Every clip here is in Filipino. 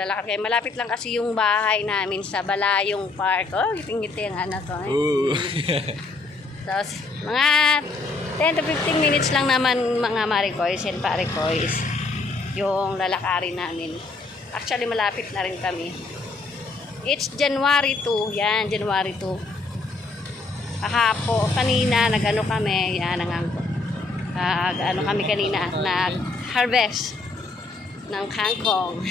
maglalakad kayo. Malapit lang kasi yung bahay namin sa Balayong Park. Oh, giting-ngiti ang anak ko. Tapos, mga 10 to 15 minutes lang naman mga Maricoys and Paricoys yung lalakarin namin. Actually, malapit na rin kami. It's January 2. Yan, January 2. Kahapo, kanina, nag-ano kami. Yan, ano kami kanina, nag-harvest ng kangkong.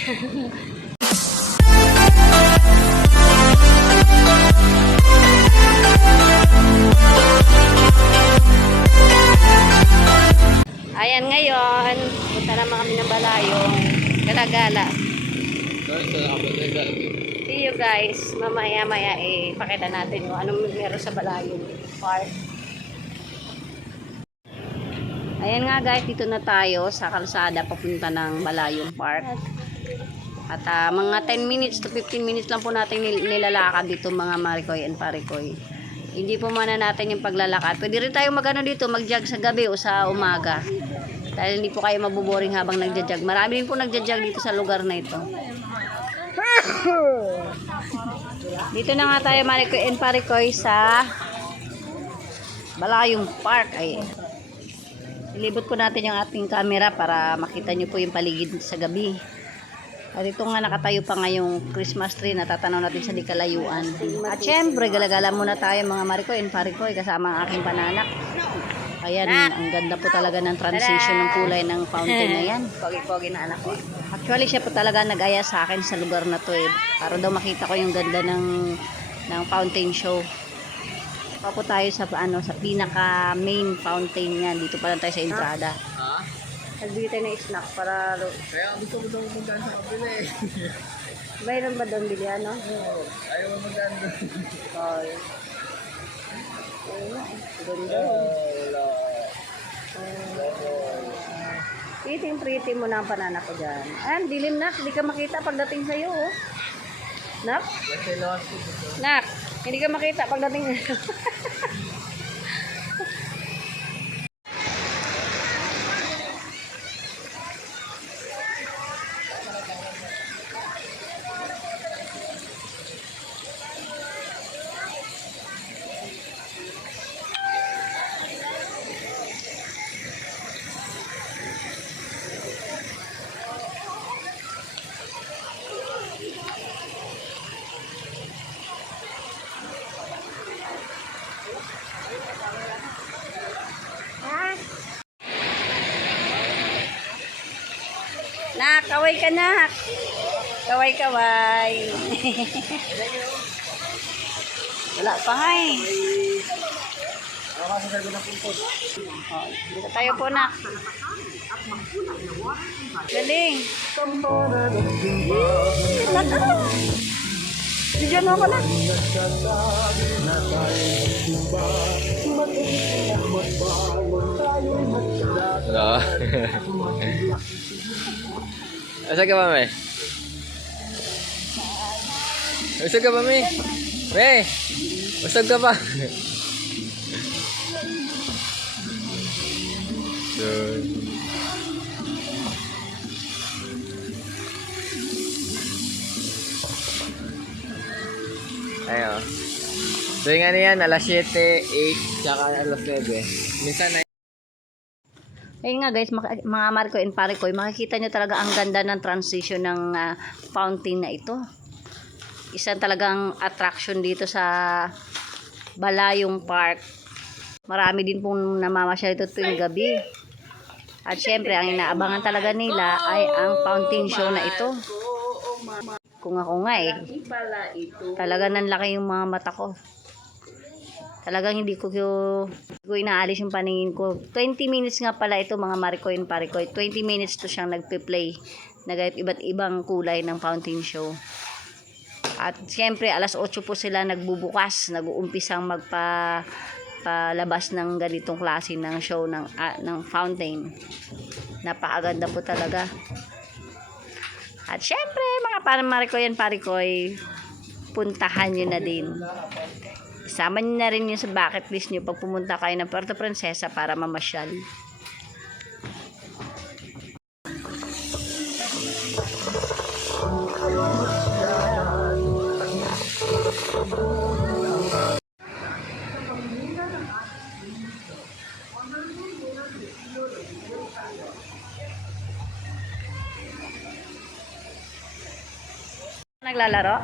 Ayan ngayon, punta naman kami ng Balayong Gala-gala. See you guys, mamaya-maya pakita natin yung anong meron sa Balayong Park. Ayan nga guys, dito na tayo sa kalsada papunta ng Balayong Park. At mga 10 minutes to 15 minutes lang po natin nilalakad dito mga Maricoy and Paricoy. Hindi po muna natin yung paglalakad. Pwede rin tayo magano dito, mag-jog sa gabi o sa umaga. Dahil hindi po kayo mabuboring habang nagja-jog. Marami rin po nagja-jog dito sa lugar na ito. Dito na nga tayo Maricoy and Paricoy sa Balayong Park. Ay, ilibot po natin yung ating camera para makita nyo po yung paligid sa gabi. At ito nga nakatayo pa ngayong Christmas tree na tatanaw natin sa di kalayuan. At syempre, galagala muna tayo mga Maricoy and Paricoy kasama ang aking pananak. Ayan, ang ganda po talaga ng transition ng kulay ng fountain na yan. Pogi-pogi na anak ko. Actually, siya po talaga nag-aya sa akin sa lugar na to para daw makita ko yung ganda ng fountain show. Pa po tayo sa pinaka main fountain niyan. Dito pa lang tayo sa entrada. Nagbigay tayo ng snack para... Kaya gusto ko daw magdaan sa kapila eh. Mayroon ba doon bilyan, no? Oo. Ayaw mo magdaan doon. Ay. Ganda. Wala. Pretty mo na ang pananak ko dyan. Ayan, dilim nak. Hindi ka makita pagdating sa'yo, oh. Nak? Nak, hindi ka makita pagdating sa'yo. Nak, kaway ka nak. Kaway. Wala pa nga eh. Dito tayo po nak. Galing. Diyan mo ako nak. Hello. Asa ka ba, May? Usag ka ba, May? May! Usag ka ba? Ayo. So yung ano yan, alas 7, 8, tsaka alas 9. Minsan na. Ayun nga guys, mga Maricoy and Paricoy, makikita nyo talaga ang ganda ng transition ng fountain na ito. Isang talagang attraction dito sa Balayong Park. Marami din pong namamasyal ito tuwing gabi. At syempre, ang inaabangan talaga nila ay ang fountain show na ito. Kung ako nga talaga nanlaki yung mga mata ko. Talagang hindi ko inaalis yung paningin ko. 20 minutes nga pala ito mga Maricoy and Paricoy. 20 minutes to siyang nagpe-play. Iba't ibang kulay ng fountain show. At siyempre alas 8 po sila nagbubukas. Nag-uumpisang magpalabas ng ganitong klase ng show ng fountain. Napakaganda po talaga. At siyempre mga Maricoy and Paricoy, puntahan nyo na din. Sama nyo na rin yun sa bucket list nyo pag pumunta kayo ng Puerto Princesa para mamasyal. Naglalaro?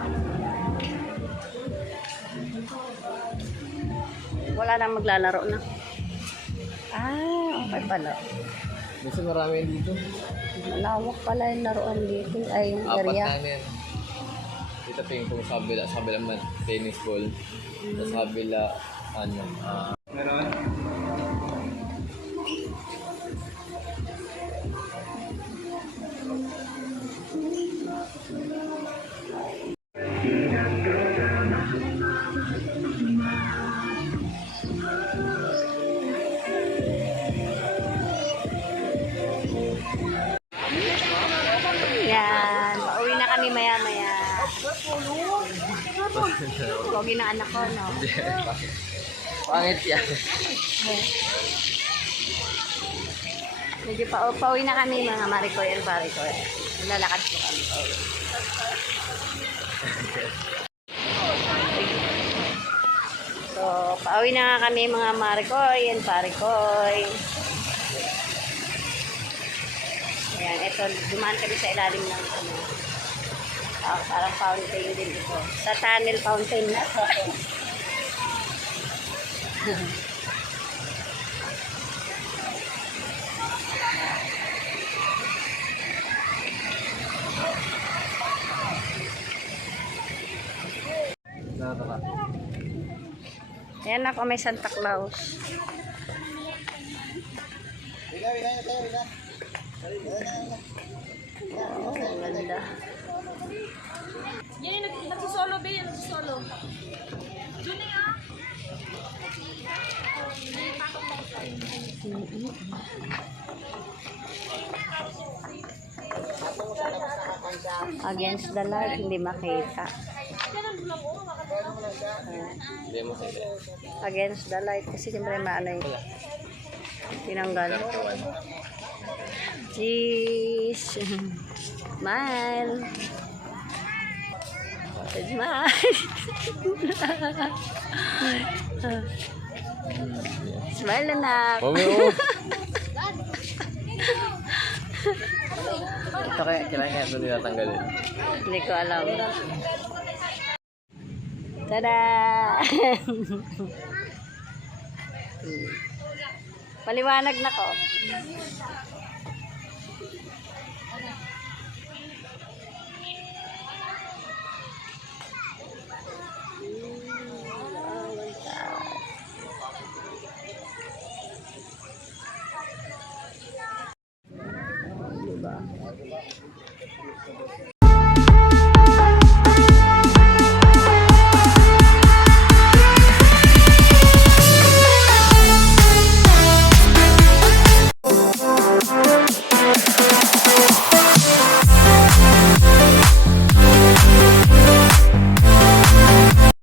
Wala nang maglalaro na. Okay pala. Gusto marami yan dito. Malawak pala yung laruan dito. Ay, yung Apat area. na yan. Dito ping kung sa kabila man, tennis ball. Sa kabila, ano. Meron? Yan. Pauwi na kami maya-maya. Pogi na anak ko, no? Pangit yan. Medyo pauwi na kami mga Maricoy and Paricoy. Lalakad po kami. So, pauwi na nga kami mga Maricoy and Paricoy. Ayan, ito, dumaan kami sa ilalim ng ano. Parang fountain din ito. Sa tunnel fountain na to. Nakataka. Ayan ako, may Santa Claus. Oh, ang ganda. Yan yung nagsisolo, be. Yan nagsisolo. Juning, ah. Against the light, hindi makita. Hindi mo sila. Against the light, kasi siyempre maano yung tinanggal. 31. Jeez. Smile. Smile. Smile anak. Pumio. Ito kaya ito nila tanggalin. Hindi ko alam. Tada! Paliwanag na ko.